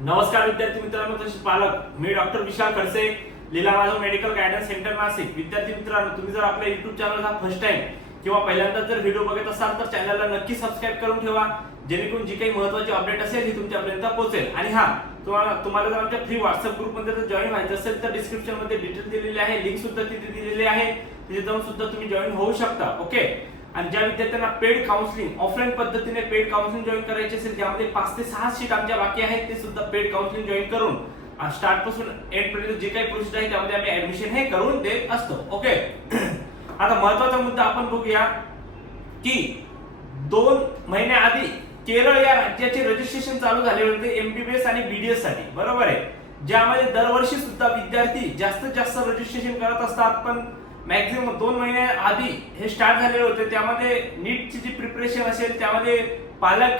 नमस्कार विद्यार्थी मित्रांनो तसेच पालक मी doctor Vishal Khadse Leela Madhav medical guidance centre Nashik. विद्यार्थी मित्रांनो तुम्ही जर आपल्या युट्यूब चॅनल हा फर्स्ट टाइम किंवा पहिल्यांदा जर व्हिडिओ बघत असाल तर चॅनलला नक्की सबस्क्राईब करून ठेवा. जेणेकरून जी काही महत्वाची अपडेट असेल ही तुमच्यापर्यंत पोहोचेल. आणि हा तुम्हाला तुम्हाला जर आमच्या फ्री व्हॉट्सअप ग्रुपमध्ये जर जॉईन व्हायचं असेल तर डिस्क्रिप्शनमध्ये डिटेल दिलेली आहे लिंक सुद्धा तिथे दिलेली आहे. तिथे जाऊन सुद्धा तुम्ही जॉईन होऊ शकता ओके आणि ज्या विद्यार्थ्यांना पेड काउन्सिलिंग ऑफलाईन पद्धतीने पेड काउन्सिलिंग जॉईन करायचे असेल ज्यामध्ये पाच ते सहा सीट आमच्या बाकी आहेत ते सुद्धा पेड काउन्सिलिंग जॉईन करून स्टार्टपासून एंड पर्यंत जे काही प्रोसेस आहे त्यामध्ये आम्ही ऍडमिशन हे करून देत असतो. ओके आता महत्त्वाचा मुद्दा आपण बघूया की दोन महिन्याआधी केरळ या राज्याचे रजिस्ट्रेशन चालू झाले होते एमबीबीएस आणि बीडीएससाठी. बरोबर आहे? ज्यामध्ये दरवर्षी सुद्धा विद्यार्थी जास्तीत जास्त रजिस्ट्रेशन करत असतात पण मॅक्झिमम दोन महिन्या आधी हे स्टार्ट झालेले होते. त्यामध्ये नीटची जी प्रिपरेशन असेल त्यामध्ये पालक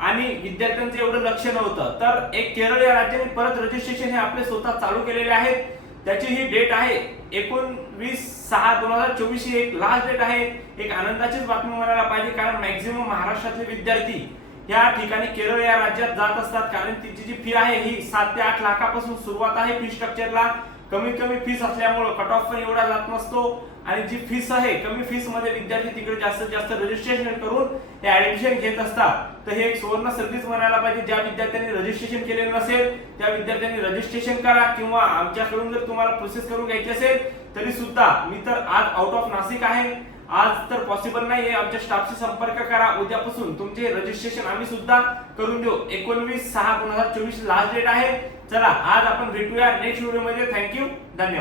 आणि विद्यार्थ्यांचं एवढं लक्ष नव्हतं. तर एक केरळ या राज्याने परत रजिस्ट्रेशन हे आपले स्वतः चालू केलेले आहेत. त्याची ही डेट आहे एकोणवीस सहा दोन हजार चोवीस ही एक लास्ट डेट आहे. एक आनंदाचीच बातमी म्हणायला पाहिजे कारण मॅक्झिमम महाराष्ट्रातले विद्यार्थी या ठिकाणी केरळ या राज्यात जात असतात. कारण तिची जी फी आहे ही सात ते आठ लाखापासून सुरुवात आहे फी स्ट्रक्चरला कमीत कमी फीस असल्यामुळं कट ऑफ पण एवढा जात नसतो. आणि जी फीस आहे कमी फीसमध्ये विद्यार्थी तिकडे जास्तीत जास्त रजिस्ट्रेशन करून ते ऍडमिशन घेत असतात. तर हे एक सुवर्ण संधीच म्हणायला पाहिजे. ज्या विद्यार्थ्यांनी रजिस्ट्रेशन केलेलं नसेल त्या विद्यार्थ्यांनी रजिस्ट्रेशन करा किंवा आमच्याकडून जर तुम्हाला प्रोसेस करून घ्यायची असेल तरी सुद्धा मी तर आज आउट ऑफ नाशिक आहे. आज तर पॉसिबल नाहीये. आमच्या स्टाफशी संपर्क करा. उद्यापासून तुमचे रजिस्ट्रेशन आम्ही सुद्धा करून देऊ. एकोणवीस सहा दोन हजार चोवीस लास्ट डेट आहे. चला आज आपण भेटूया नेक्स्ट व्हिडिओमध्ये. थँक्यू धन्यवाद.